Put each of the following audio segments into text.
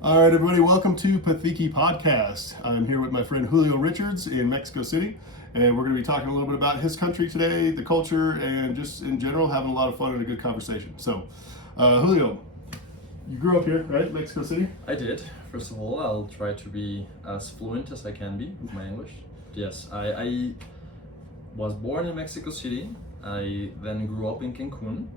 All right, everybody, welcome to Pathiki Podcast. I'm here with my friend Julio Richards in Mexico City, and we're going to be talking a little bit about his country today, the culture, and just in general, having a lot of fun and a good conversation. So, Julio, you grew up here, right, Mexico City? I did. First of all, I'll try to be as fluent as I can be with my English. Yes, I was born in Mexico City. I then grew up in Cancun.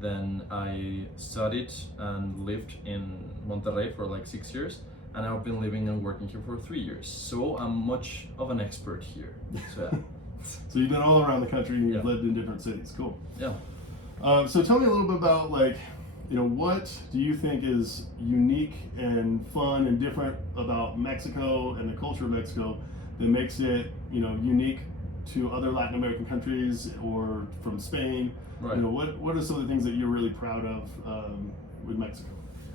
Then I studied and lived in Monterrey for like 6 years. And I've been living and working here for 3 years. So I'm much of an expert here. So, yeah. So you've been all around the country and you've Yeah. lived in different cities. Cool. Yeah. So tell me a little bit about what do you think is unique and fun and different about Mexico and the culture of Mexico that makes it, unique to other Latin American countries or from Spain? Right. What are some of the things that you're really proud of with Mexico?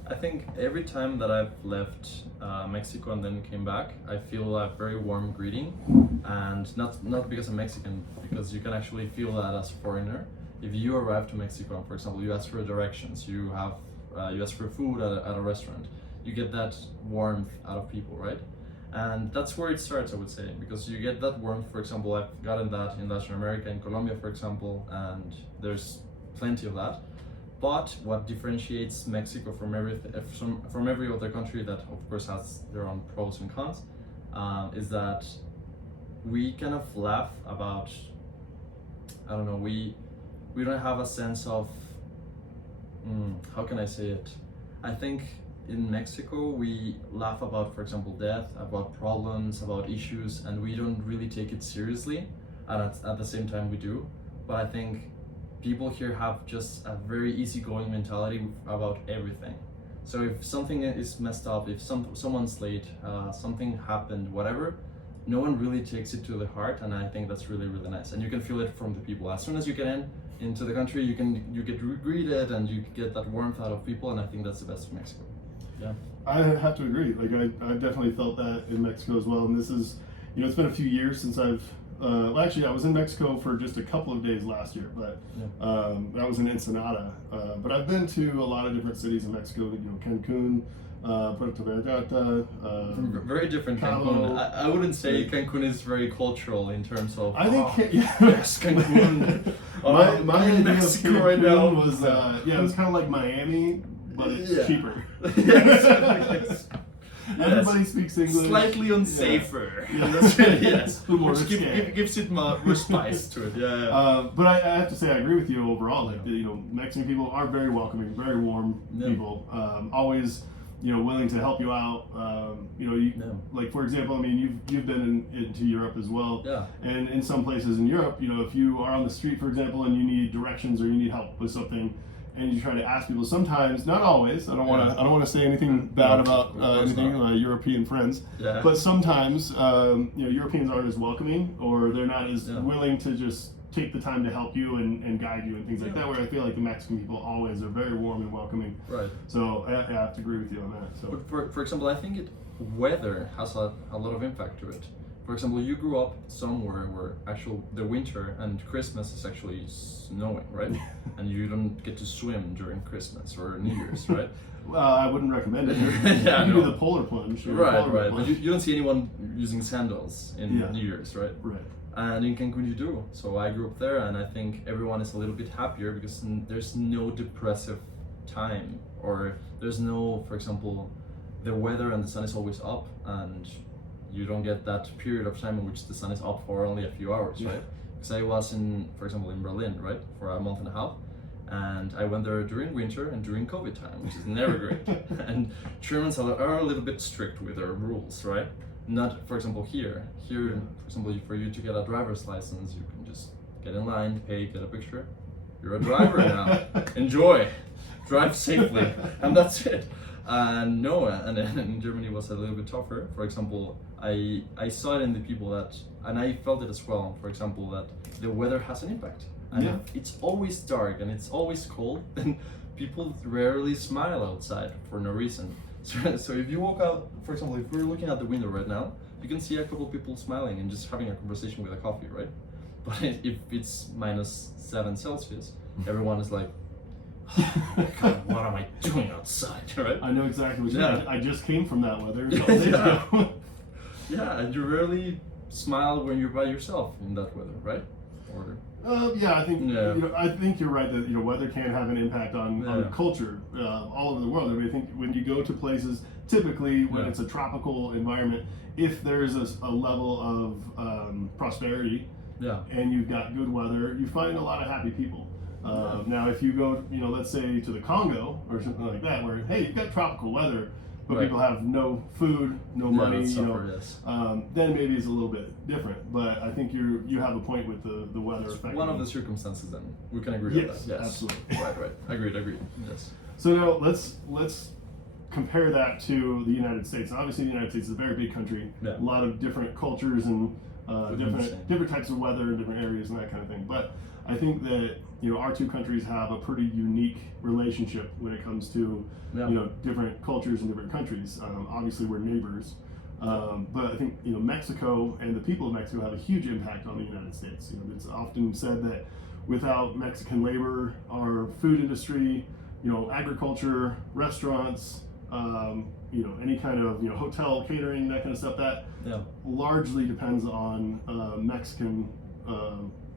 I think every time that I've left Mexico and then came back, I feel a very warm greeting, and not because I'm Mexican, because you can actually feel that as a foreigner. If you arrive to Mexico, and for example, you ask for directions, you ask for food at a restaurant, you get that warmth out of people, right? And that's where it starts, I would say, because you get that warmth. For example, I've gotten that in Latin America, in Colombia, for example, and there's plenty of that. But what differentiates Mexico from every other country that, of course, has their own pros and cons, is that we kind of laugh about, I don't know, we don't have a sense of, how can I say it? I think in Mexico we laugh about, for example, death, about problems, about issues, and we don't really take it seriously, and at the same time we do. But I think people here have just a very easygoing mentality about everything. So if something is messed up, if someone's late, something happened, whatever, no one really takes it to the heart, and I think that's really, really nice. And you can feel it from the people. As soon as you get into the country, you get greeted and you get that warmth out of people, and I think that's the best of Mexico. Yeah. I have to agree. I've definitely felt that in Mexico as well. And this is, it's been a few years since I've. Actually, I was in Mexico for just a couple of days last year, but that was in Ensenada. But I've been to a lot of different cities in Mexico. Cancun, Puerto Vallarta. Very different Cabo. Cancun. I wouldn't say Cancun is very cultural in terms of. I think Yes, Cancun. my I'm in idea of Mexico right now. Cancun was it was kind of like Miami, but it's cheaper. Yes. Everybody speaks English. Slightly unsafer. Yeah, that's right. Yes. A little more Which risque. gives it more spice to it. Yeah. But I have to say, I agree with you overall. Mexican people are very welcoming, very warm people. Always, willing to help you out. Like for example, I mean, you've been into Europe as well. Yeah. And in some places in Europe, if you are on the street, for example, and you need directions or you need help with something, and you try to ask people, sometimes, not always. I don't want to say anything bad about anything European friends. Yeah. But sometimes, Europeans aren't as welcoming, or they're not as willing to just take the time to help you and guide you and things like that. Where I feel like the Mexican people always are very warm and welcoming. Right. So I have to agree with you on that. So. But for example, I think weather has a lot of impact to it. For example, you grew up somewhere where the winter and Christmas is actually snowing, right? And you don't get to swim during Christmas or New Year's, right? Well, I wouldn't recommend it. Yeah, you no. do the polar plunge. Right. But you don't see anyone using sandals in New Year's, right? Right. And in Cancun you do. So I grew up there, and I think everyone is a little bit happier because there's no depressive time, or there's no, for example, the weather and the sun is always up, and you don't get that period of time in which the sun is up for only a few hours, right? Because I was for example, in Berlin, right, for a month and a half, and I went there during winter and during COVID time, which is never great. And Germans are a little bit strict with their rules, right? Not, for example, here, for example, for you to get a driver's license, you can just get in line, pay, get a picture. You're a driver now. Enjoy, drive safely, and that's it. And then in Germany was a little bit tougher. For example, I saw it in the people and I felt it as well. For example, that the weather has an impact. And if it's always dark and it's always cold, then people rarely smile outside for no reason. So if you walk out, for example, if we're looking out the window right now, you can see a couple people smiling and just having a conversation with a coffee, right? But if it's -7 Celsius, everyone is like, God, what am I doing outside, right? I know exactly what you Yeah. mean. I just came from that weather. Yeah. Yeah, and you rarely smile when you're by yourself in that weather, right? Or Yeah, I think Yeah. I think you're right that weather can have an impact on Yeah. culture all over the world. I mean, I think when you go to places, typically when Yeah. it's a tropical environment, if there's a level of prosperity yeah, and you've got good weather, you find a lot of happy people. Now, if you go, let's say to the Congo or something like that, where hey, you've got tropical weather, but Right. people have no food, no Yeah, money, that's suffer, yes. then maybe it's a little bit different. But I think you have a point with the weather It's affecting. one of the circumstances. Then we can agree Yes, on that. Yes, absolutely. Right. Agreed. Yes. So now let's compare that to the United States. Obviously, the United States is a very big country. Yeah. A lot of different cultures and understand. different types of weather in different areas and that kind of thing. But I think that our two countries have a pretty unique relationship when it comes to Yeah. different cultures and different countries. Obviously, we're neighbors. But I think Mexico and the people of Mexico have a huge impact on the United States. It's often said that without Mexican labor, our food industry, agriculture, restaurants, any kind of hotel catering, that kind of stuff, that Yeah. largely depends on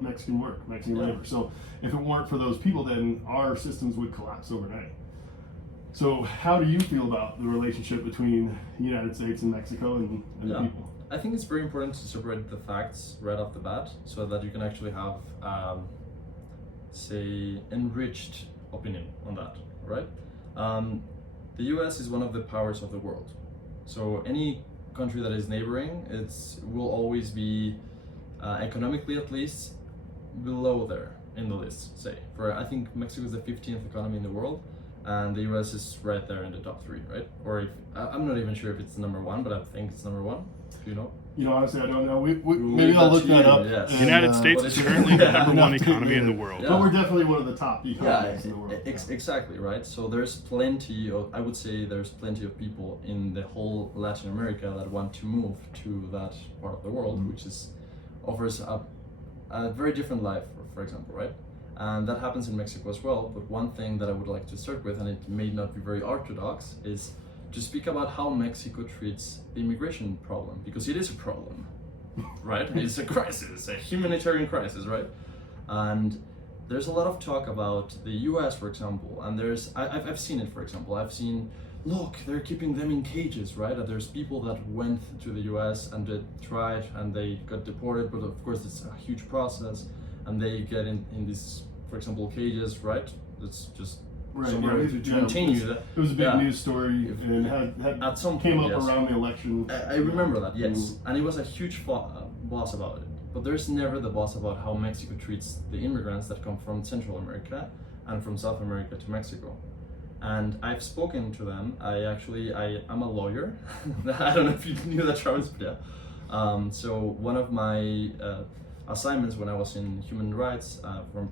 Mexican work, Mexican Yeah. labor. So if it weren't for those people, then our systems would collapse overnight. So how do you feel about the relationship between the United States and Mexico and the Yeah. people? I think it's very important to separate the facts right off the bat so that you can actually have, say, enriched opinion on that, right? The US is one of the powers of the world. So any country that is neighboring, will always be, economically at least, below there in the list, say. I think Mexico is the 15th economy in the world, and the US is right there in the top 3, right? Or I'm not even sure if it's number 1, but I think it's number 1. Do you know? Honestly, I don't know. Maybe leave I'll that look to that you, up. yes. and, The United States but is it's- currently the Yeah. number one Enough to- economy in the world. Yeah. But we're definitely one of the top Yeah, economies in the world. exactly, right? So there's I would say there's plenty of people in the whole Latin America that want to move to that part of the world, Mhm. which offers a very different life, for example, right? And that happens in Mexico as well. But one thing that I would like to start with, and it may not be very orthodox, is to speak about how Mexico treats the immigration problem, because it is a problem, right? It's a crisis, a humanitarian crisis, right? And there's a lot of talk about the US, for example, and I've seen it, for example. I've seen, look, they're keeping them in cages, right? And there's people that went to the US and they tried and they got deported, but of course it's a huge process, and they get in these, for example, cages, right? It's just Right, somewhere yeah, to yeah, continue that. It was a big Yeah. news story and had At some came point, up yes. around the election. I remember that, yes. Mm. And it was a huge boss about it. But there's never the boss about how Mexico treats the immigrants that come from Central America and from South America to Mexico. And I've spoken to them. I'm a lawyer. I don't know if you knew that, Travis, but yeah. So one of my assignments when I was in human rights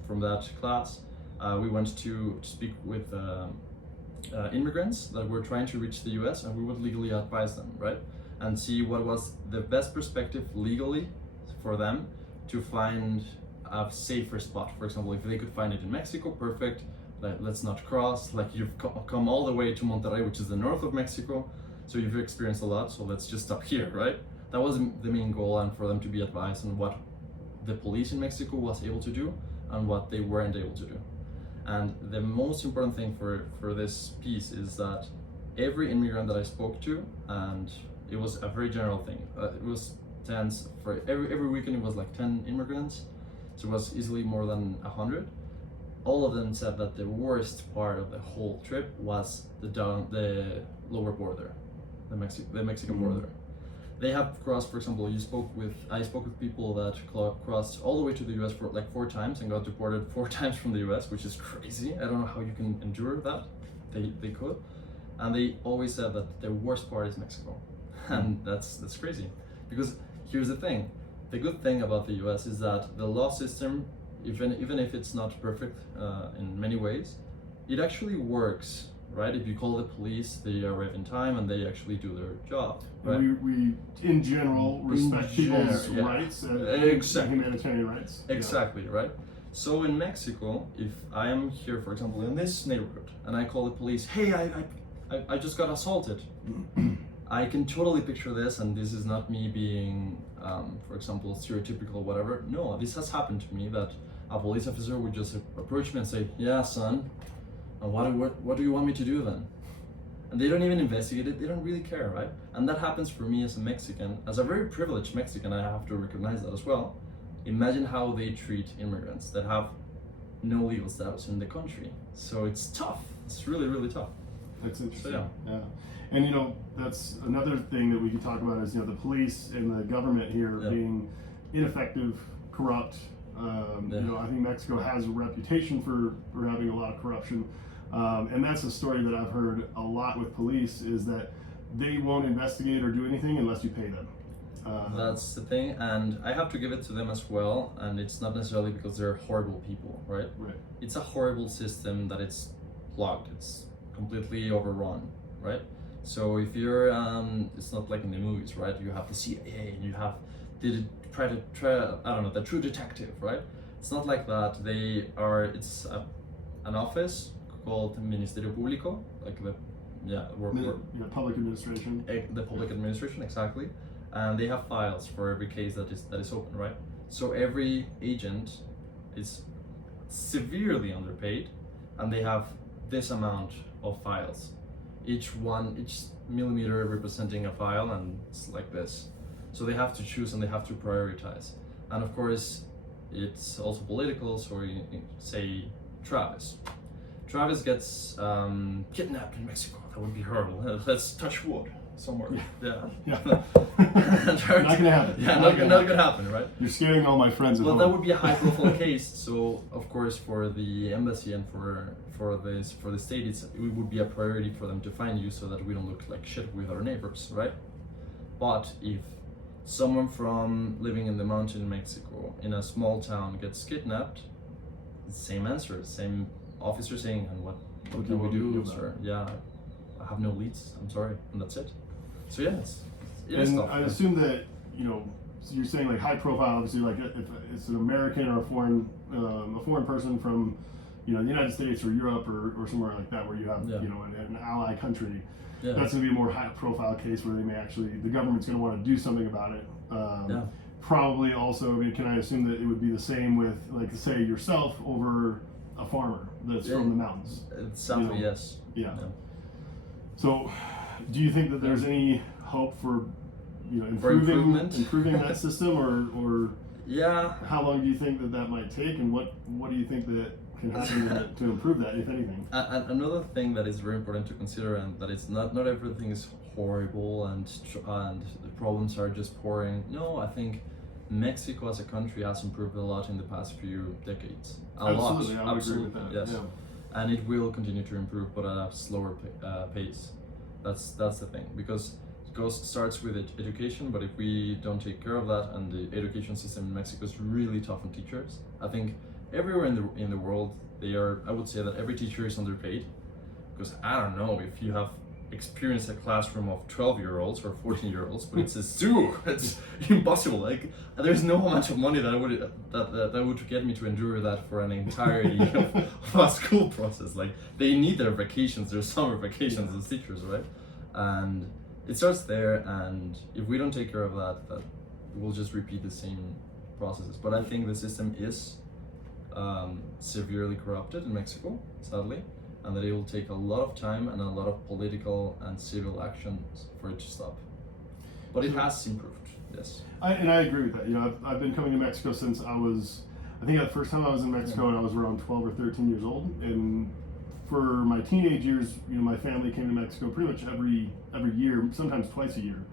from that class, we went to speak with immigrants that were trying to reach the US, and we would legally advise them, right? And see what was the best perspective legally for them to find a safer spot. For example, if they could find it in Mexico, perfect. Like, let's not cross. Like, you've come all the way to Monterrey, which is the north of Mexico, so you've experienced a lot. So let's just stop here, right? That was the main goal, and for them to be advised on what the police in Mexico was able to do and what they weren't able to do. And the most important thing for this piece is that every immigrant that I spoke to, and it was a very general thing. It was tense for every weekend. It was like 10 immigrants, so it was easily more than 100. All of them said that the worst part of the whole trip was the lower border, the Mexican border. They have crossed, for example, I spoke with people that crossed all the way to the US for like 4 times and got deported 4 times from the US, which is crazy. I don't know how you can endure that. They could. And they always said that the worst part is Mexico. And that's crazy. Because here's the thing. The good thing about the US is that the law system, even if it's not perfect in many ways, it actually works. Right? If you call the police, they arrive in time and they actually do their job. Right? We in general respect people's yeah. rights, Exactly. humanitarian rights. Exactly, right? So in Mexico, if I am here, for example, in this neighborhood, and I call the police, hey, I just got assaulted. I can totally picture this, and this is not me being, for example, stereotypical, whatever. No, this has happened to me, that a police officer would just approach me and say, yeah, son, and what do you want me to do then? And they don't even investigate it, they don't really care, right? And that happens for me as a Mexican, as a very privileged Mexican, I have to recognize that as well. Imagine how they treat immigrants that have no legal status in the country. So it's tough, it's really, really tough. That's interesting. So, yeah. And you know, that's another thing that we could talk about is, you know, the police and the government here being ineffective, corrupt. You know, I think Mexico has a reputation for having a lot of corruption. And that's a story that I've heard a lot with police, is that they won't investigate or do anything unless you pay them. That's the thing, and I have to give it to them as well, and it's not necessarily because they're horrible people, right? Right. It's a horrible system that it's plugged, it's completely overrun, right? So if you're, it's not like in the movies, right? You have the CIA and you have the the true detective, right? It's not like that. It's an office called Ministerio Público, like Public administration. The public administration, exactly. And they have files for every case that is open, right? So every agent is severely underpaid, and they have this amount of files. Each millimeter representing a file, and it's like this. So they have to choose and they have to prioritize. And of course, it's also political. So you say Travis. Travis gets kidnapped in Mexico. That would be horrible. Let's touch wood somewhere. Yeah. Not gonna happen. Yeah, not gonna happen, right? You're scaring all my friends. Well, that would be a high-profile case. So, of course, for the embassy and for the state, it would be a priority for them to find you, so that we don't look like shit with our neighbors, right? But if someone from living in the mountain in Mexico, in a small town, gets kidnapped, same answer, same officer saying, and what can we do, sir? Yeah, I have no leads. I'm sorry, and that's it. So yeah, it is tough. I assume that, you know, so you're saying like high profile, obviously, like if it's an American or a foreign person from, you know, the United States or Europe or somewhere like that, where you have, you know, an ally country, that's going to be a more high profile case where they may actually, the government's going to want to do something about it. Probably also, I mean, can I assume that it would be the same with, like, say, yourself over a farmer that's from the mountains? Sadly, yes. Yeah. So, do you think that there's any hope for, you know, improving that system, or how long do you think that might take, and what do you think that can happen to improve that, if anything? Another thing that is very important to consider, and that it's not everything is horrible and the problems are just pouring. No, I think Mexico as a country has improved a lot in the past few decades. Absolutely, I would agree with that. Yes. Yeah. And it will continue to improve, but at a slower pace. That's the thing, because it starts with education. But if we don't take care of that, and the education system in Mexico is really tough on teachers, I think everywhere in the world I would say that every teacher is underpaid, because I don't know if you have experienced a classroom of 12-year-olds or 14-year-olds, but it's a zoo. It's impossible. Like, there's no amount of money that would get me to endure that for an entirety of a school process. Like, they need their vacations, their summer vacations as teachers, right? And it starts there, and if we don't take care of that we'll just repeat the same processes. But I think the system is severely corrupted in Mexico, sadly, and that it will take a lot of time and a lot of political and civil actions for it to stop. But it has improved, yes. I agree with that. You know, I've been coming to Mexico since I think the first time I was in Mexico, and I was around 12 or 13 years old. And for my teenage years, you know, my family came to Mexico pretty much every year, sometimes twice a year.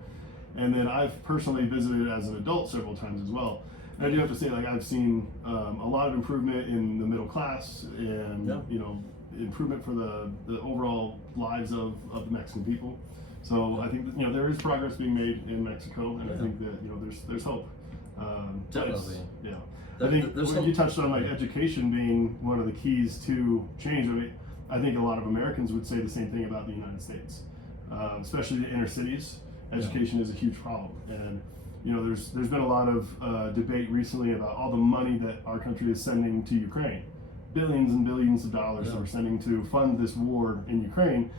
And then I've personally visited as an adult several times as well. And I do have to say, like, I've seen a lot of improvement in the middle class, and you know, improvement for the overall lives of the Mexican people. So I think that, you know, there is progress being made in Mexico, and I think that, you know, there's hope. Definitely. Yeah. I think you touched on, like, education being one of the keys to change. I mean, I think a lot of Americans would say the same thing about the United States, especially the inner cities. education is a huge problem. And you know, there's been a lot of debate recently about all the money that our country is sending to Ukraine, billions and billions of dollars that we're sending to fund this war in Ukraine.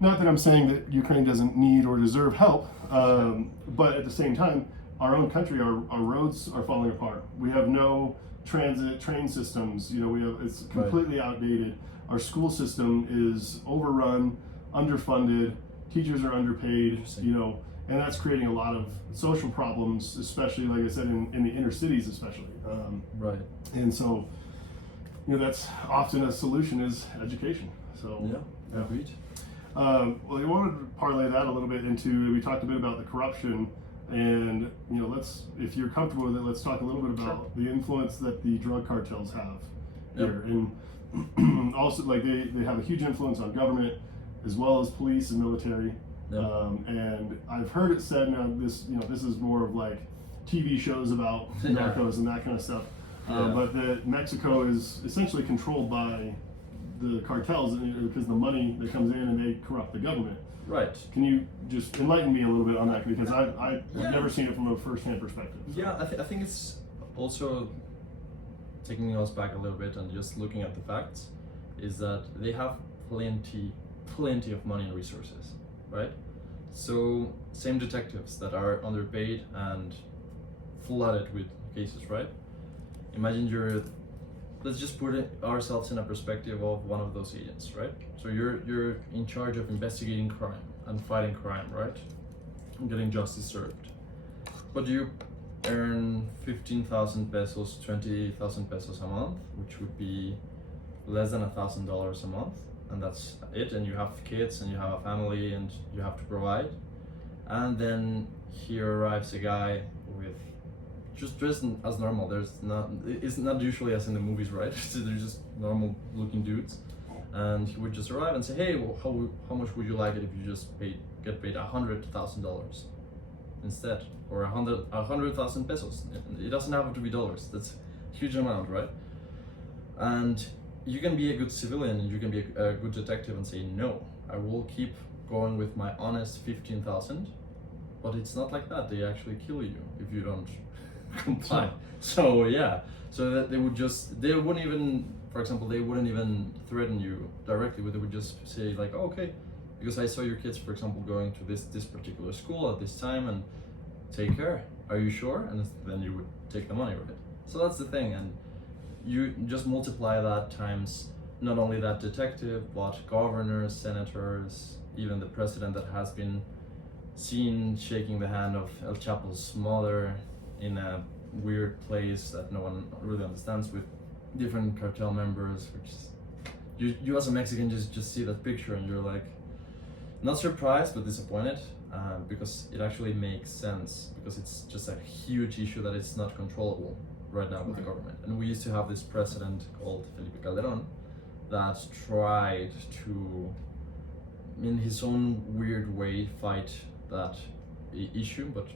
Not that I'm saying that Ukraine doesn't need or deserve help, but at the same time, our own country, our roads are falling apart. We have no transit train systems. You know, it's completely outdated. Our school system is overrun, underfunded. Teachers are underpaid. You know, and that's creating a lot of social problems, especially, like I said, in the inner cities, especially. Right. And so, you know, that's often a solution is education. So Yeah. Agreed. Well, I wanted to parlay that a little bit into, we talked a bit about the corruption, and you know, if you're comfortable with it, let's talk a little bit about the influence that the drug cartels have here. And also, like, they have a huge influence on government as well as police and military. And I've heard it said, now this is more of like TV shows about narcos and that kind of stuff, but that Mexico is essentially controlled by the cartels because the money that comes in and they corrupt the government. Right. Can you just enlighten me a little bit on that, because I've never seen it from a first-hand perspective. So. Yeah, I think it's also taking us back a little bit and just looking at the facts, is that they have plenty of money and resources, right? So same detectives that are underpaid and flooded with cases, right? Imagine let's just put ourselves in a perspective of one of those agents, right? So you're in charge of investigating crime and fighting crime, right? And getting justice served. But you earn 15,000 pesos, 20,000 pesos a month, which would be less than $1,000 a month, and that's it. And you have kids and you have a family and you have to provide. And then here arrives a guy with just dressed as normal. It's not usually as in the movies, right? They're just normal looking dudes, and he would just arrive and say, hey, well, how much would you like it if you just get paid $100,000 instead, or 100,000 pesos? It doesn't have to be dollars. That's a huge amount, right? And you can be a good civilian and you can be a good detective and say, no, I will keep going with my honest 15,000, but it's not like that. They actually kill you if you don't comply. So that they wouldn't even, for example, they wouldn't even threaten you directly, but they would just say like, oh, okay, because I saw your kids, for example, going to this particular school at this time, and take care. Are you sure? And then you would take the money, right? So that's the thing, and you just multiply that times not only that detective, but governors, senators, even the president that has been seen shaking the hand of El Chapo's mother in a weird place that no one really understands, with different cartel members, which is, you as a Mexican just see that picture and you're like, not surprised but disappointed, because it actually makes sense, because it's just a huge issue that it's not controllable right now with the government. And we used to have this president called Felipe Calderon that tried to, in his own weird way, fight that issue, but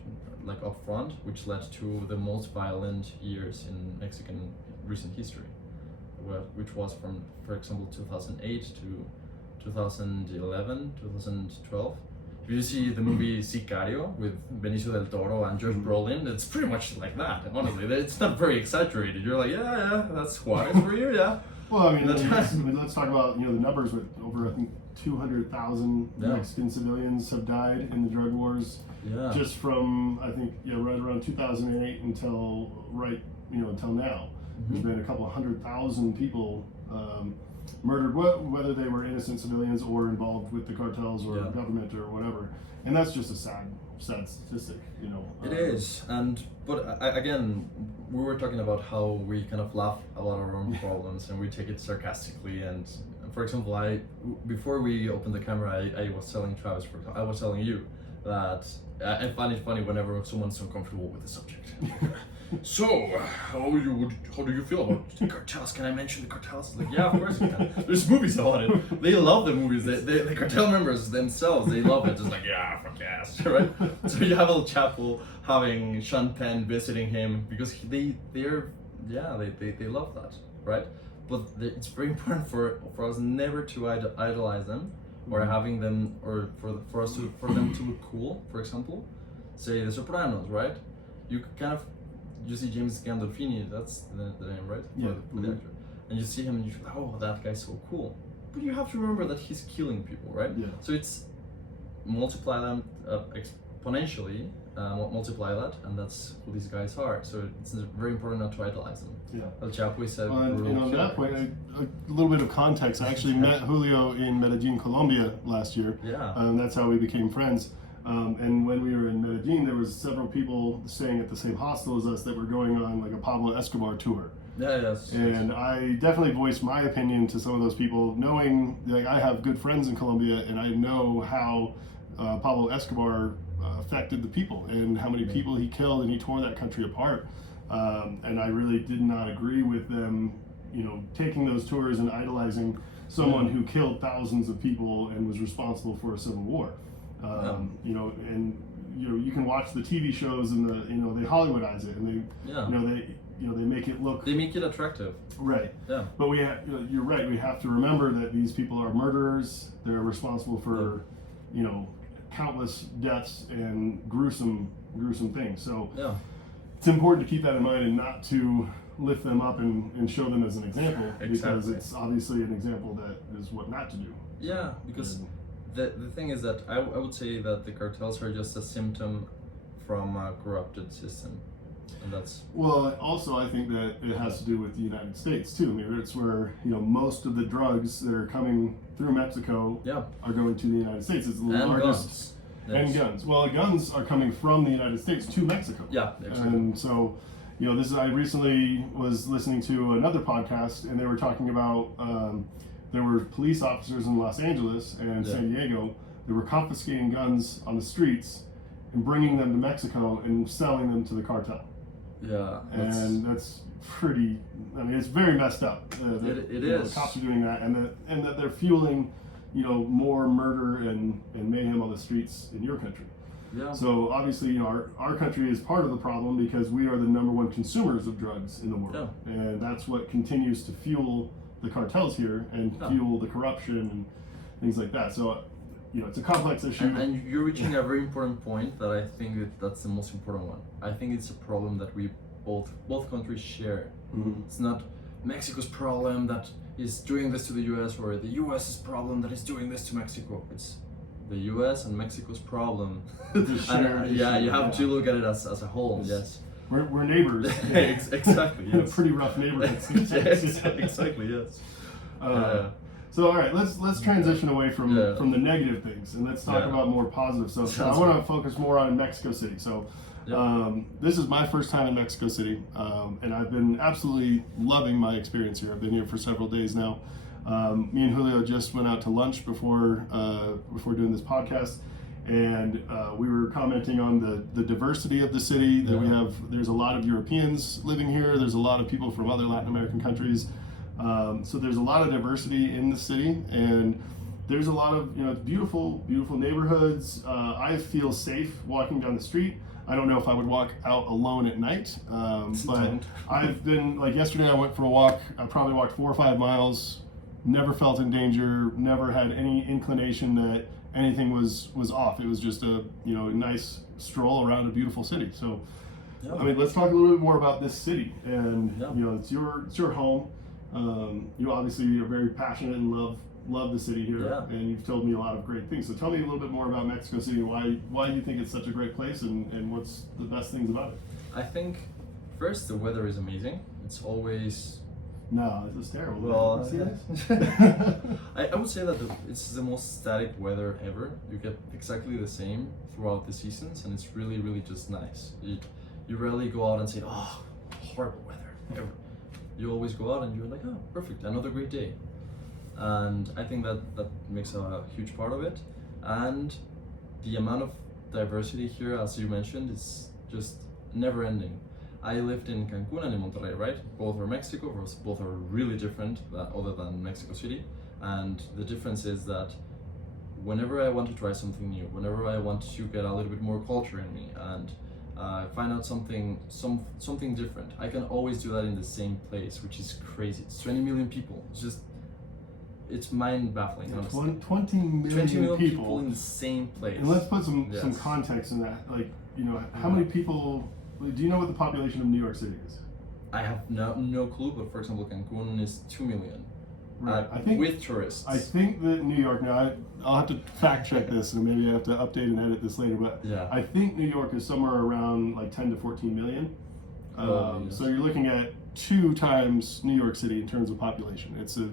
like up front, which led to the most violent years in Mexican recent history, which was from, for example, 2008 to 2011, 2012. If you see the movie Sicario with Benicio del Toro and Josh Brolin, it's pretty much like that, honestly. It's not very exaggerated. You're like, yeah, that's Juarez for you, yeah. Well, I mean, let's talk about, you know, the numbers with over, I think, 200,000 Mexican civilians have died in the drug wars. Yeah. Just from, I think, right around 2008 until now. There's been a couple of 100,000 people murdered, whether they were innocent civilians or involved with the cartels or government or whatever. And that's just a sad statistic, you know. It is, but again, we were talking about how we kind of laugh about our own problems and we take it sarcastically. And for example, before we opened the camera, I was telling Travis, I was telling you that I find it funny whenever someone's uncomfortable with the subject. So, how do you feel about the cartels? Can I mention the cartels? Like, yeah, of course you can. There's movies about it. They love the movies. The cartel members themselves, they love it. Just like, yeah, fuck yes, right? So you have El Chapo having Sean Penn visiting him because they love that, right? But it's very important for us never to idolize them or having them, or for them to look cool. For example, say The Sopranos, right? You kind of you see James Gandolfini, that's the name, right? Yeah. For the actor, and you see him and you feel, oh, that guy's so cool. But you have to remember that he's killing people, right? Yeah. So it's multiply them exponentially, multiply that, and that's who these guys are. So it's very important not to idolize them. Yeah. El Chapo said, And on that point, a little bit of context. I actually met Julio in Medellin, Colombia last year. Yeah. That's how we became friends. And when we were in Medellin, there was several people staying at the same hostel as us that were going on like a Pablo Escobar tour. Yeah, yes. And I definitely voiced my opinion to some of those people, knowing like I have good friends in Colombia, and I know how Pablo Escobar affected the people and how many people he killed, and he tore that country apart. And I really did not agree with them, you know, taking those tours and idolizing someone who killed thousands of people and was responsible for a civil war. You know, and you know, you can watch the TV shows and the, you know, they Hollywoodize it, and they make it look, they make it attractive. right. Yeah. But you're right. We have to remember that these people are murderers. They're responsible for, you know, countless deaths and gruesome things. So Yeah. it's important to keep that in mind and not to lift them up and show them as an example, because Exactly. it's obviously an example that is what not to do. Yeah, because the thing is that I would say that the cartels are just a symptom from a corrupted system, and that's Well, also I think that it has to do with the United States too. I mean, it's where, you know, most of the drugs that are coming through Mexico are going to the United States. It's the and largest. guns. And Yes. guns. Well, guns are coming from the United States to Mexico. Yeah, exactly. And so, you know, I recently was listening to another podcast, and they were talking about there were police officers in Los Angeles and San Diego that were confiscating guns on the streets and bringing them to Mexico and selling them to the cartel. Yeah, And that's pretty. I mean, it's very messed up. It you know, is. the cops are doing that, and that they're fueling, you know, more murder and mayhem on the streets in your country. yeah. So obviously, you know, our country is part of the problem because we are the #1 consumers of drugs in the world, and that's what continues to fuel the cartels here and fuel the corruption and things like that. So, you know, it's a complex issue. And you're reaching a very important point that I think that's the most important one. I think it's a problem that we both countries share. Mhm. It's not Mexico's problem that is doing this to the US, or the US's problem that is doing this to Mexico. It's the US and Mexico's problem. It's a shared And, issue, you have yeah. to look at it as a whole. Yes. Yes. We're neighbors. Exactly. Yes. Pretty rough neighborhoods. Exactly. Yes. So all right, let's transition away from the negative things, and let's talk Yeah. about more positive stuff. So I Sounds want to good. focus more on Mexico City. So this is my first time in Mexico City, and I've been absolutely loving my experience here. I've been here for several days now. Me and Julio just went out to lunch before doing this podcast, and we were commenting on the diversity of the city. That there's a lot of Europeans living here. There's a lot of people from other Latin American countries. So there's a lot of diversity in the city, and there's a lot of, you know, beautiful neighborhoods. I feel safe walking down the street. I don't know if I would walk out alone at night, but I've been, like yesterday I went for a walk. I probably walked 4 or 5 miles, never felt in danger, never had any inclination that anything was off. It was just a, you know, nice stroll around a beautiful city. So, I mean, let's talk a little bit more about this city, and you know, it's your home. You obviously are very passionate and love the city here, and you've told me a lot of great things. So tell me a little bit more about Mexico City. Why you think it's such a great place, and what's the best things about it? I think first the weather is amazing. It's always No, this is terrible. Well, See this? I would say that it's the most static weather ever. You get exactly the same throughout the seasons, and it's really, really just nice. You rarely go out and say, oh, horrible weather, ever. You always go out and you're like, oh, perfect, another great day. And I think that makes a huge part of it. And the amount of diversity here, as you mentioned, is just never ending. I lived in Cancun and in Monterrey, right? Both are Mexico, both are really different other than Mexico City. And the difference is that whenever I want to try something new, whenever I want to get a little bit more culture in me and find out something different, I can always do that in the same place, which is crazy. It's 20 million people. It's just it's mind baffling. honestly. 20 million, 20 million people people. in the same place. And let's put some Yes. context in that. Like, you know, how many people? Do you know what the population of New York City is? I have no clue, but for example, Cancun is 2 million. Right. I think with tourists. I think that New York. Now, I'll have to fact check this, and maybe I have to update and edit this later. But Yeah. I think New York is somewhere around like 10 to 14 million. Yes. So you're looking at 2 times New York City in terms of population. It's a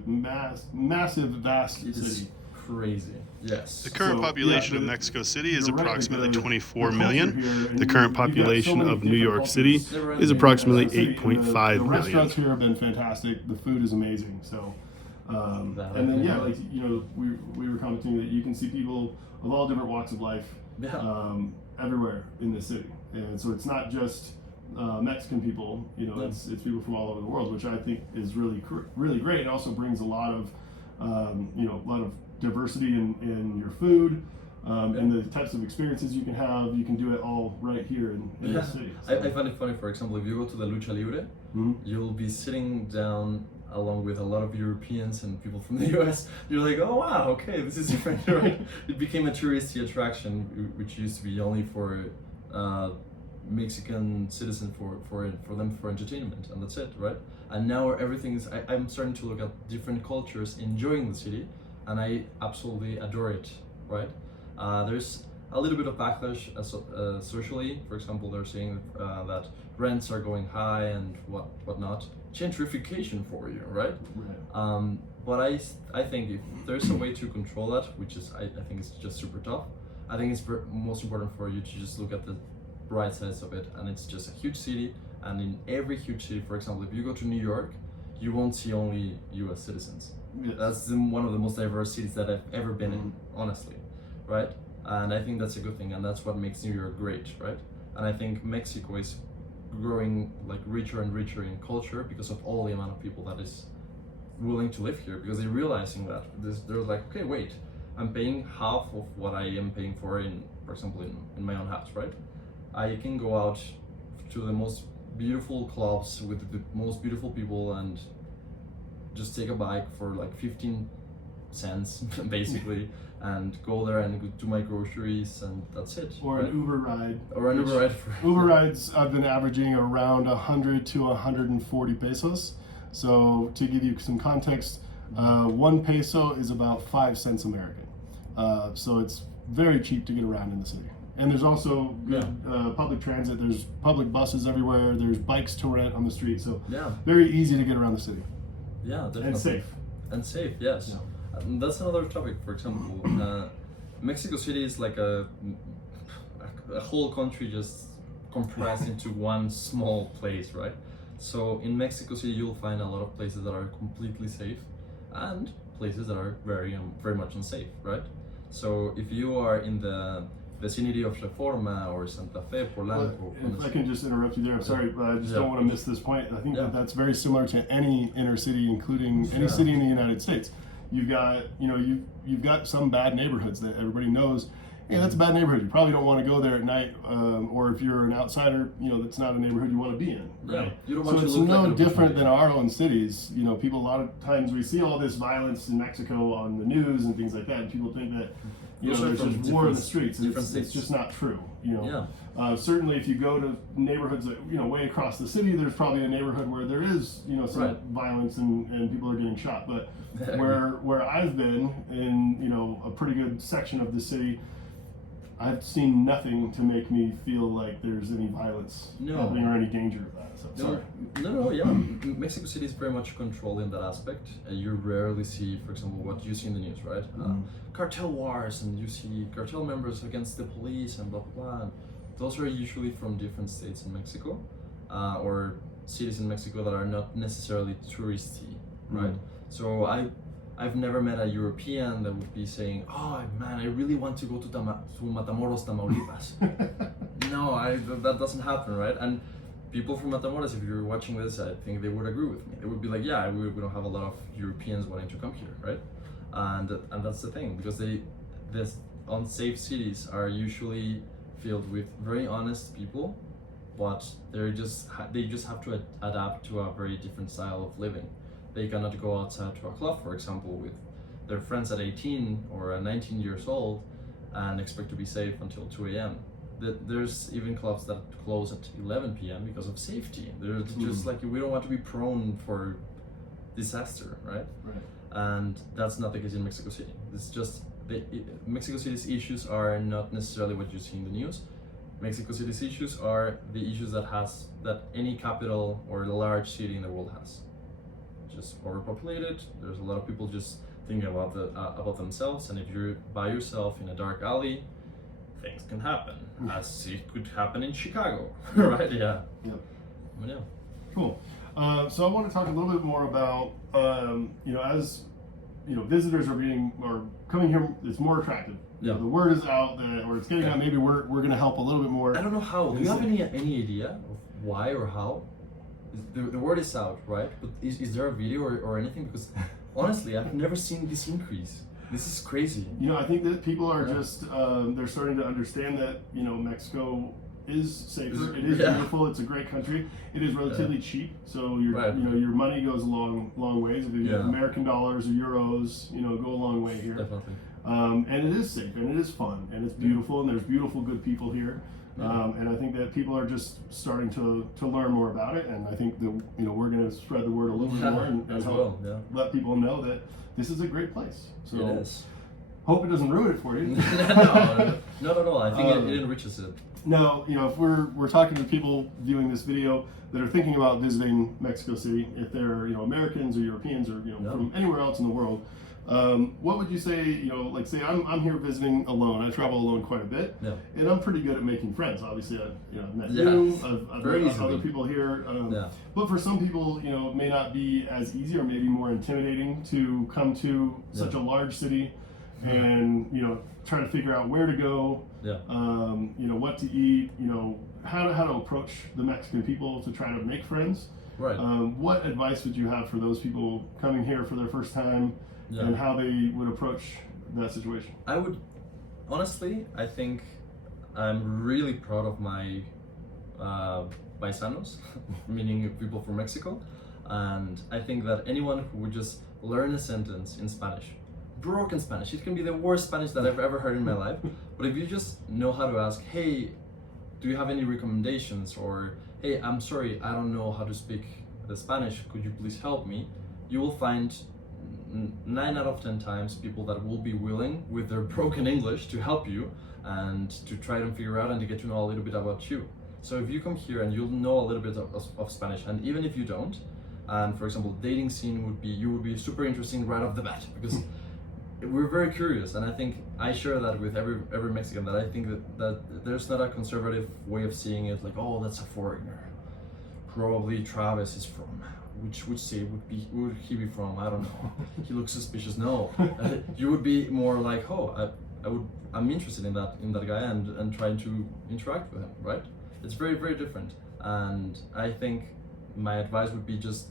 massive, vast It city. is crazy. Yes. The current So, population yeah, of the- Mexico City is you're right, approximately the 24 culture million. here, and The you- current you've got so population many of New different York City cultures. Never is ending. approximately City, and 8.5 the million. restaurants here have been fantastic. The food is amazing. So, That and then I yeah, think. like you know, we were commenting that you can see people of all different walks of life Yeah. everywhere in this city, and so it's not just Mexican people. You know, Yeah. it's people from all over the world, which I think is really great. It also brings a lot of you know, a lot of diversity in your food. And the types of experiences you can have, you can do it all right here in Yeah. the city. I find it funny, for example, if you go to the Lucha Libre, Mhm. you'll be sitting down along with a lot of Europeans and people from the US. You're like, oh wow, okay, this is different, right? It became a touristy attraction, which used to be only for Mexican citizens for them for entertainment, and that's it, right? And now everything is. I'm starting to look at different cultures enjoying the city, and I absolutely adore it, right? There's a little bit of backlash socially. For example, they're saying that rents are going high and whatnot. Gentrification for you, right? Right. But I think if there's a way to control that, which is I think it's just super tough. I think it's most important for you to just look at the bright sides of it, and it's just a huge city. And in every huge city, for example, if you go to New York, you won't see only U.S. citizens. Yes. That's one of the most diverse cities that I've ever been in, honestly, right? And I think that's a good thing, and that's what makes New York great, right? And I think Mexico is growing like richer and richer in culture because of all the amount of people that is willing to live here, because they're realizing that they're like, okay, wait, I'm paying half of what I am paying for example, in my own house, right? I can go out to the most beautiful clubs with the most beautiful people and just take a bike for like 15 cents basically and go there and do my groceries, and that's it. Or right? an Uber ride. Or an Uber which- ride for Uber rides, I've been averaging around 100 to 140 pesos. So to give you some context, 1 peso is about 5 cents American. So it's very cheap to get around in the city. And there's also good public transit. There's public buses everywhere. There's bikes to rent on the street. So Yeah, very easy to get around the city. yeah, definitely. And safe. And safe, yes. Yeah. And that's another topic. For example, Mexico City is like a whole country just compressed into one small place, right? So in Mexico City, you'll find a lot of places that are completely safe, and places that are very much unsafe, right? So if you are in the vicinity of Reforma or Santa Fe, Polanco, If I can just interrupt you there, I'm sorry, but I just Yeah. don't want to miss this point. I think Yeah. that that's very similar to any inner city, including any Yeah. city in the United States. You've got, you know, you've got some bad neighborhoods that everybody knows. Hey, that's a bad neighborhood. You probably don't want to go there at night, or if you're an outsider, you know, that's not a neighborhood you want to be in. Yeah, Right? you don't want So to it's look no like an different than opportunity. our own cities. You know, people a lot of times we see all this violence in Mexico on the news and things like that, and people think that, you Those know, are there's from just war in the different- streets. different It's states. just not true. You know. Yeah. Certainly, if you go to neighborhoods that, you know, way across the city, there's probably a neighborhood where there is, you know, some Right. violence and people are getting shot. But I where I've been in, you know, a pretty good section of the city, I've seen nothing to make me feel like there's any violence No. happening or any danger of that. So sorry. No, yeah. Mexico City is very much controlled in that aspect. You rarely see, for example, what you see in the news, right? Cartel wars, and you see cartel members against the police and blah blah blah. And those are usually from different states in Mexico, or cities in Mexico that are not necessarily touristy, right? So I've never met a European that would be saying, "Oh man, I really want to go to Matamoros, Tamaulipas." No, that doesn't happen, right? And people from Matamoros, if you're watching this, I think they would agree with me. They would be like, yeah, we don't have a lot of Europeans wanting to come here, right? And that's the thing, because these unsafe cities are usually filled with very honest people, but they just have to adapt to a very different style of living. They cannot go outside to a club, for example, with their friends at 18 or 19 years old and expect to be safe until 2 a.m. There's even clubs that close at 11 p.m. because of safety. They're just like, we don't want to be prone for disaster, right? Right. And that's not the case in Mexico City. It's just Mexico City's issues are not necessarily what you see in the news. Mexico City's issues are the issues that any capital or large city in the world has. Just overpopulated. There's a lot of people just thinking about themselves, and if you're by yourself in a dark alley, things can happen, as it could happen in Chicago, right? Yeah. Yeah. Yeah. Cool. So I want to talk a little bit more about, as visitors are coming here, it's more attractive. Yeah. The word is out, or it's getting out. Maybe we're going to help a little bit more. I don't know how. Do you have any idea of why or how? The word is out, right? But is there a video or anything? Because honestly, I've never seen this increase. This is crazy. I think that people are just they're starting to understand that Mexico is safer. It is beautiful. It's a great country. It is relatively cheap, so your money goes a long ways. If you get American dollars or euros, go a long way here. Definitely. And it is safe, and it is fun, and it's beautiful, and there's beautiful, good people here. And I think that people are just starting to learn more about it, and I think that we're going to spread the word a little bit more and help let people know that this is a great place. So it is. Hope it doesn't ruin it for you. No, not at all. I think it enriches it. Now, if we're talking to people viewing this video that are thinking about visiting Mexico City, if they're Americans or Europeans or from anywhere else in the world, what would you say? Say I'm here visiting alone. I travel alone quite a bit, and I'm pretty good at making friends. Obviously, I've met you. I've met other people here. But for some people, it may not be as easy, or maybe more intimidating to come to such a large city, and try to figure out where to go. What to eat. How to approach the Mexican people to try to make friends. Right. What advice would you have for those people coming here for their first time? And how they would approach that situation? I think I'm really proud of my paisanos, meaning people from Mexico, and I think that anyone who would just learn a sentence in Spanish, broken Spanish, it can be the worst Spanish that I've ever heard in my life, but if you just know how to ask, hey, do you have any recommendations, or hey, I'm sorry, I don't know how to speak the Spanish, could you please help me, you will find 9 out of 10 times people that will be willing with their broken English to help you and to try to figure out and to get to know a little bit about you. So if you come here and you'll know a little bit of Spanish, and even if you don't, and for example, dating scene would be super interesting right off the bat, because we're very curious, and I think I share that with every Mexican, that I think that there's not a conservative way of seeing it, like, oh, that's a foreigner. Probably Travis is from which city would he be from? I don't know. He looks suspicious. No, you would be more like, oh, I'm interested in that guy and trying to interact with him, right? It's very, very different, and I think my advice would be just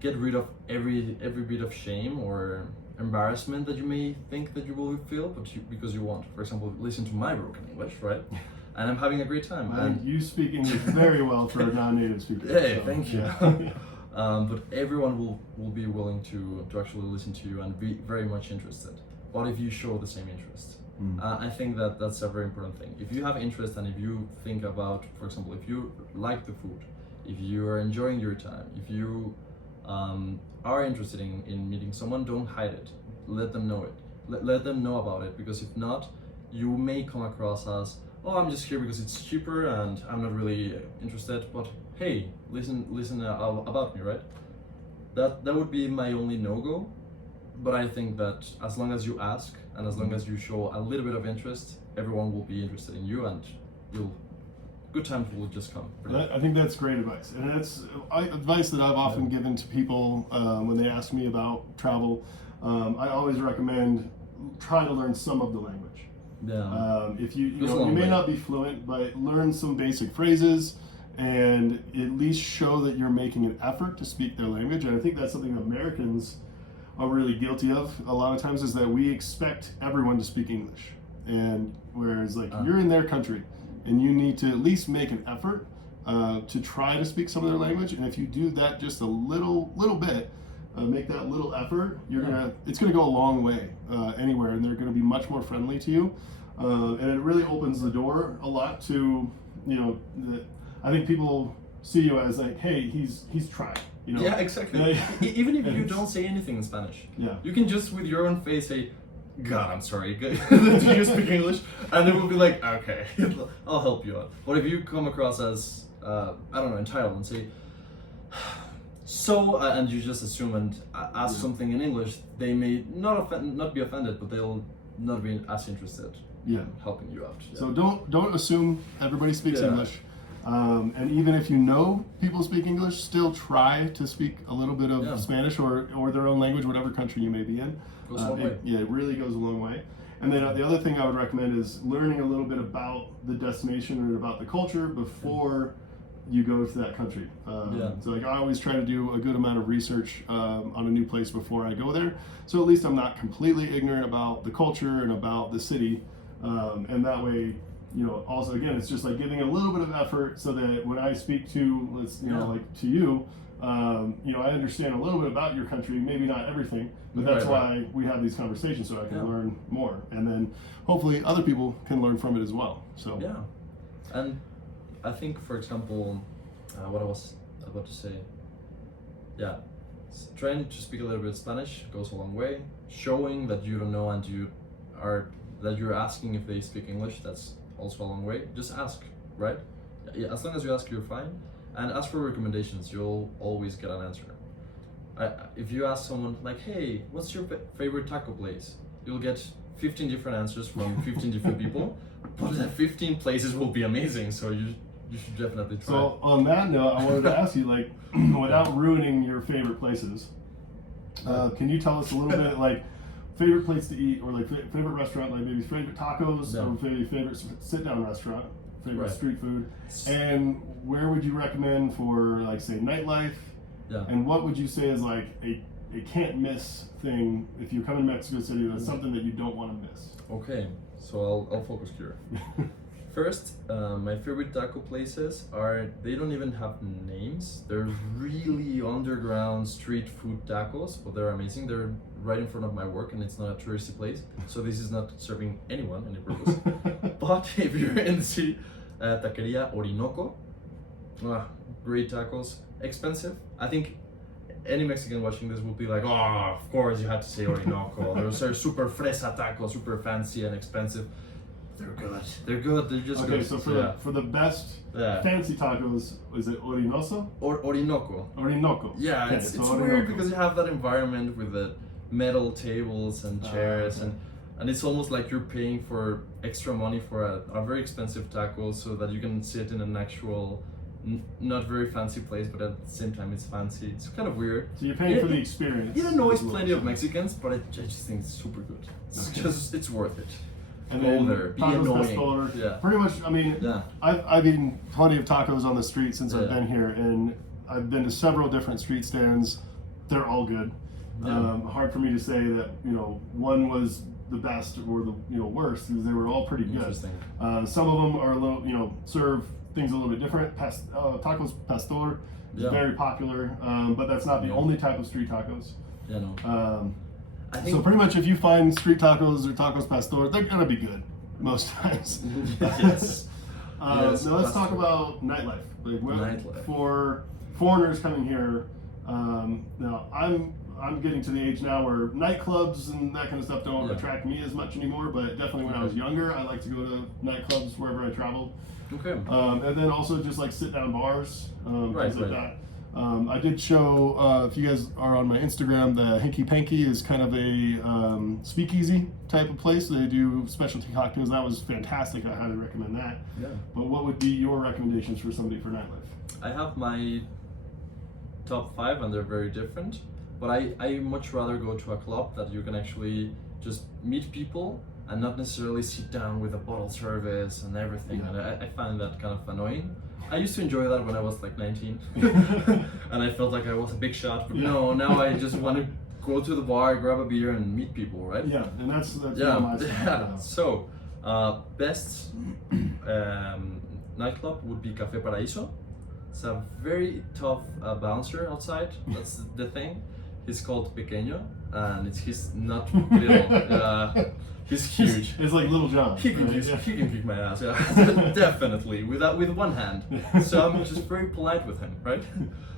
get rid of every bit of shame or embarrassment that you may think that you will feel, but because you want. For example, listen to my broken English, right? And I'm having a great time. And you speak English very well for a non-native speaker. Hey, so, thank you. But everyone will be willing to actually listen to you and be very much interested. But if you show the same interest, I think that's a very important thing. If you have interest, and if you think about, for example, if you like the food, if you are enjoying your time, if you are interested in meeting someone, don't hide it. Let them know it. Let them know about it, because if not, you may come across as, oh, I'm just here because it's cheaper and I'm not really interested, but hey, listen about me, right? That would be my only no-go, but I think that as long as you ask and as long as you show a little bit of interest, everyone will be interested in you, and good times will just come. I think that's great advice, and that's advice that I've often given to people when they ask me about travel. I always recommend try to learn some of the language. If you may not be fluent, but learn some basic phrases and at least show that you're making an effort to speak their language. And I think that's something that Americans are really guilty of a lot of times, is that we expect everyone to speak English, and whereas you're in their country and you need to at least make an effort to try to speak some of their language. And if you do that just a little bit, make that little effort, it's gonna go a long way anywhere, and they're gonna be much more friendly to you, and it really opens the door a lot to, I think people see you as like, hey, he's trying. Yeah, exactly. Even if you don't say anything in Spanish, you can just with your own face say, God, I'm sorry. Do you speak English? And they will be like, okay, I'll help you out. But if you come across as, I don't know, entitled and say, so, and you just assume and ask something in English, they may not be offended, but they'll not be as interested in helping you out. Yeah. So don't assume everybody speaks English. And even if you know people speak English, still try to speak a little bit of Spanish or their own language, whatever country you may be in. Goes a long way. It really goes a long way. And then the other thing I would recommend is learning a little bit about the destination and about the culture before you go to that country. So like I always try to do a good amount of research on a new place before I go there. So at least I'm not completely ignorant about the culture and about the city. And that way, also again, it's just like giving a little bit of effort so that when I speak to, like to you, I understand a little bit about your country, maybe not everything, but that's why we have these conversations so I can learn more. And then hopefully other people can learn from it as well. So and I think, for example, what I was about to say, trying to speak a little bit of Spanish goes a long way. Showing that you don't know and that you're asking if they speak English, that's also a long way. Just ask, right? Yeah, as long as you ask, you're fine. And as for recommendations, you'll always get an answer. If you ask someone like, hey, what's your favorite taco place? You'll get 15 different answers from 15 different people, but the 15 places will be amazing, so you should definitely try. So on that note, I wanted to ask you, like, without ruining your favorite places, can you tell us a little bit, like, favorite place to eat, or like favorite restaurant, like maybe favorite tacos, or maybe favorite sit-down restaurant, favorite street food, and where would you recommend for, like, say, nightlife, and what would you say is like a can't miss thing if you come in Mexico City, that's something that you don't want to miss? Okay, so I'll focus here. First, my favorite taco places they don't even have names. They're really underground street food tacos, but they're amazing. They're right in front of my work and it's not a touristy place. So this is not serving anyone any purpose. But if you're in the city, Taqueria Orinoco, great tacos, expensive. I think any Mexican watching this will be like, oh, of course you have to say Orinoco. Those are super fresa tacos, super fancy and expensive. They're good. They're good. They're just good. Okay, so for the best fancy tacos, is it Orinoso? Or Orinoco. Orinoco. Yeah, okay, it's weird because you have that environment with the metal tables and chairs, and it's almost like you're paying for extra money for a very expensive taco so that you can sit in an actual not very fancy place, but at the same time it's fancy. It's kind of weird. So you're paying for the experience. You don't know, it's plenty of Mexicans, but I just think it's super good. It's worth it. And go then there, be tacos annoying. Pastor, pretty much. I mean, I've eaten plenty of tacos on the street since I've been here, and I've been to several different street stands. They're all good. Hard for me to say that one was the best or the worst, because they were all pretty good. Some of them are a little serve things a little bit different. Tacos Pastor is very popular, but that's not the only type of street tacos. I think so pretty much if you find street tacos or tacos Pastor, they're gonna be good most times. Yes. Now let's talk about nightlife. Like, nightlife. For foreigners coming here, now I'm getting to the age now where nightclubs and that kind of stuff don't attract me as much anymore, but definitely when I was younger, I like to go to nightclubs wherever I traveled. Okay. And then also just like sit down bars, things like that. I did show, if you guys are on my Instagram, the Hanky Panky is kind of a speakeasy type of place. They do specialty cocktails. That was fantastic. I highly recommend that. Yeah. But what would be your recommendations for somebody for nightlife? I have my top 5 and they're very different. But I much rather go to a club that you can actually just meet people and not necessarily sit down with a bottle service and everything. And I find that kind of annoying. I used to enjoy that when I was like 19 and I felt like I was a big shot, but no, now I just want to go to the bar, grab a beer and meet people, right? Yeah, and that's my style. So, best nightclub would be Café Paraíso. It's a very tough bouncer outside, that's the thing. He's called Pequeño, and he's not little. He's huge. It's like Little John. He can, right? he can kick my ass, yeah. Definitely, with one hand. So I'm just very polite with him, right?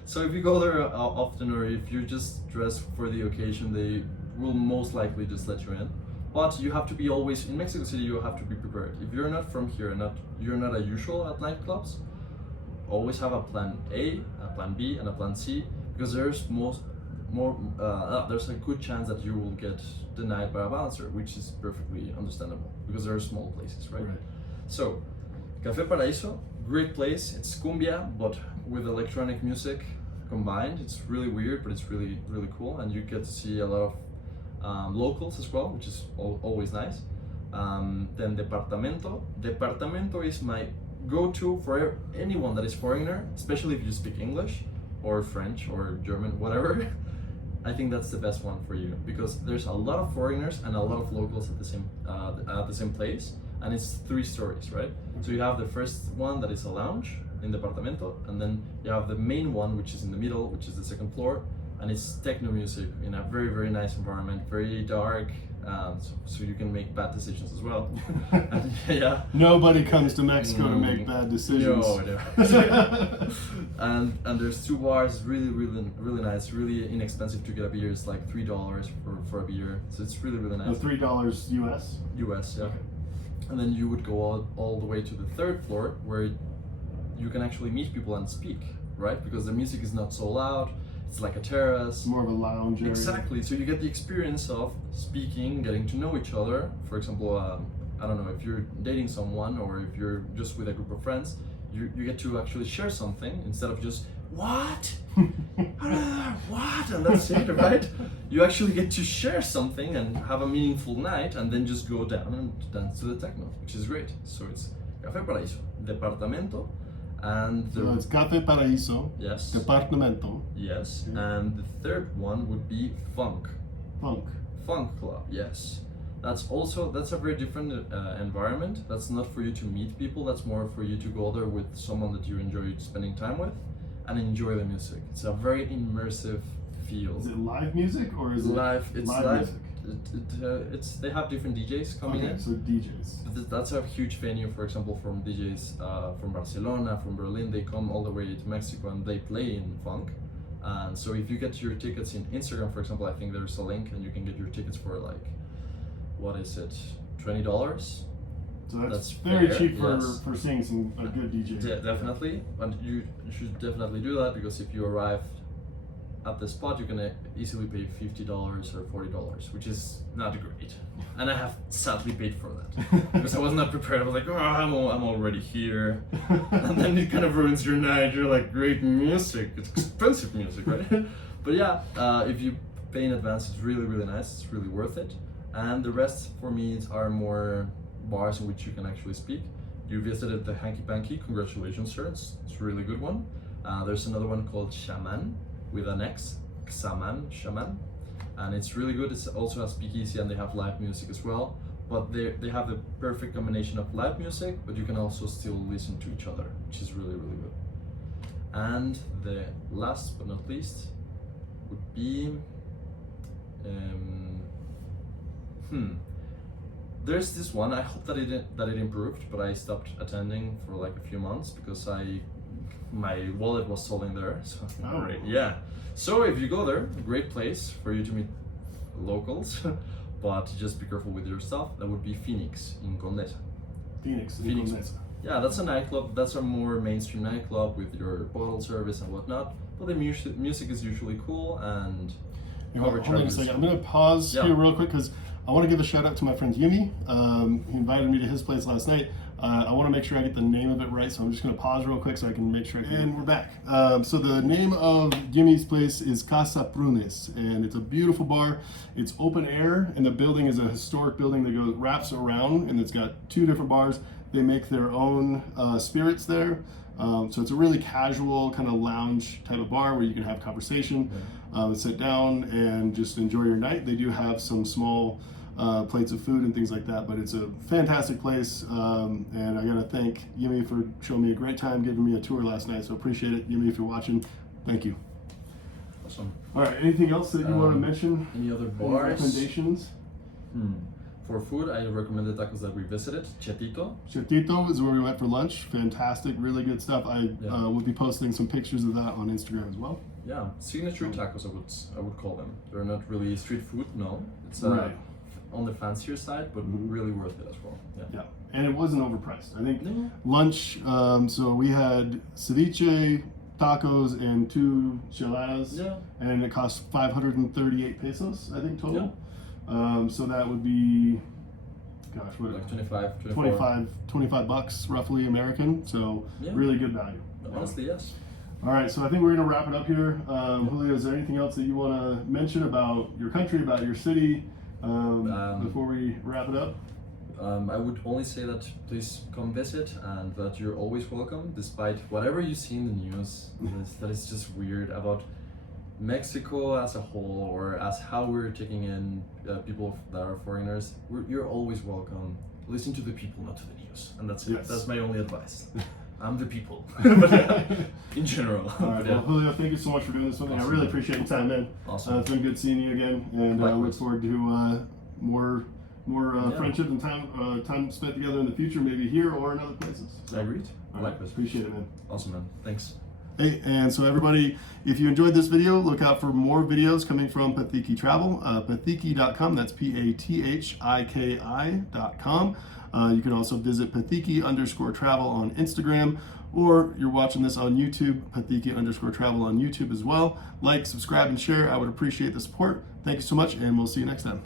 So if you go there often, or if you're just dressed for the occasion, they will most likely just let you in. But you have to be always, in Mexico City, you have to be prepared. If you're not from here, and you're not a usual at nightclubs, always have a plan A, a plan B, and a plan C, because there's there's a good chance that you will get denied by a bouncer, which is perfectly understandable because there are small places, right? So, Café Paraíso, great place. It's cumbia, but with electronic music combined. It's really weird, but it's really, really cool, and you get to see a lot of locals as well, which is always nice. Then Departamento. Departamento is my go-to for anyone that is foreigner, especially if you speak English or French or German, whatever. I think that's the best one for you because there's a lot of foreigners and a lot of locals at the same place, and it's 3 stories, right? So you have the first one that is a lounge in Departamento, and then you have the main one which is in the middle, which is the 2nd floor, and it's techno music in a very, very nice environment, very dark, so you can make bad decisions as well. And, yeah. Nobody comes to Mexico to make bad decisions. No. and there's 2 bars, really, really, really nice, really inexpensive to get a beer. It's like $3 for a beer, so it's really, really nice. $3 US? US, yeah. And then you would go all the way to the 3rd floor where you can actually meet people and speak, right? Because the music is not so loud. It's like a terrace. More of a lounge area. Exactly. So you get the experience of speaking, getting to know each other. For example, I don't know, if you're dating someone or if you're just with a group of friends, you get to actually share something instead of just, what? What? And that's it, right? You actually get to share something and have a meaningful night and then just go down and dance to the techno, which is great. So it's Café Paraíso, Departamento, and So it's Café Paraíso, yes, Departamento, yes, and the 3rd one would be Funk Club. Yes, that's a very different environment. That's not for you to meet people. That's more for you to go there with someone that you enjoy spending time with and enjoy the music. It's a very immersive feel. Is it live music or is live? it It's live. They have different DJs coming in. So DJs. But that's a huge venue, for example, from DJs from Barcelona, from Berlin. They come all the way to Mexico and they play in funk. And so if you get your tickets in Instagram, for example, I think there's a link and you can get your tickets for like, what is it, $20? So that's fair, very cheap yes. for seeing a good DJ. Definitely, and you should definitely do that because if you arrive at the spot, you can easily pay $50 or $40, which is not great. And I have sadly paid for that because I was not prepared. I was like, oh, I'm already here, and then it kind of ruins your night. You're like, great music, it's expensive music, right? But yeah, if you pay in advance, it's really, really nice. It's really worth it. And the rest for me are more bars in which you can actually speak. You visited the Hanky Panky, congratulations, sir. It's a really good one. There's another one called Shaman with an X, Shaman, and it's really good. It's also a speakeasy and they have live music as well. But they have the perfect combination of live music, but you can also still listen to each other, which is really, really good. And the last but not least would be there's this one. I hope that it improved, but I stopped attending for like a few months because my wallet was stolen there. So great, yeah. So if you go there, great place for you to meet locals, but just be careful with your stuff. That would be Phoenix in Condesa. Phoenix. Yeah, that's a nightclub. That's a more mainstream nightclub with your bottle service and whatnot. But the music is usually cool and. Hold on a second. I'm going to pause here real quick because I want to give a shout out to my friend Yumi. He invited me to his place last night. I want to make sure I get the name of it right, so I'm just going to pause real quick so I can make sure. And we're back. So the name of Yumi's place is Casa Prunes, and it's a beautiful bar. It's open air, and the building is a historic building that wraps around, and it's got 2 different bars. They make their own spirits there. So it's a really casual kind of lounge type of bar where you can have conversation, sit down and just enjoy your night. They do have some small plates of food and things like that, but it's a fantastic place. And I gotta thank Yumi for showing me a great time, giving me a tour last night. So appreciate it, Yumi, if you're watching. Thank you. Awesome. All right. Anything else that you want to mention? Any other Any bars? recommendations? For food, I recommend the tacos that we visited. Chetito. Chetito is where we went for lunch. Fantastic, really good stuff. I will be posting some pictures of that on Instagram as well. Yeah, signature tacos. I would call them. They're not really street food. No, it's Right. on the fancier side, but really worth it as well. Yeah. Yeah, and it wasn't overpriced. I think No. lunch. So we had ceviche, tacos, and 2 enchiladas. Yeah. And it cost 538 pesos, I think, total. So that would be, gosh, what? Like 25, 25 bucks roughly American. So Yeah. really good value. Honestly, yes. All right, so I think we're going to wrap it up here. Julio, is there anything else that you want to mention about your country, about your city, before we wrap it up? I would only say that please come visit and that you're always welcome, despite whatever you see in the news that is just weird about Mexico as a whole, or as how we're taking in people that are foreigners. You're always welcome. Listen to the people, not to the news, and that's it. Yes. That's my only advice. I'm the people, but in general. All right, But yeah. well, Julio, thank you so much for doing this with me. I Awesome. really appreciate your time, man. Awesome. It's been good seeing you again, and I look Likewise. forward to more Yeah. friendship and time spent together in the future, maybe here or in other places. I agreed. All right, Likewise. appreciate it, man. Awesome, man. Thanks. Hey, and so everybody, if you enjoyed this video, look out for more videos coming from Pathiki Travel, pathiki.com. That's PATHIKI.com. You can also visit Pathiki_travel on Instagram, or you're watching this on YouTube, Pathiki_travel on YouTube as well. Like, subscribe, and share. I would appreciate the support. Thank you so much, and we'll see you next time.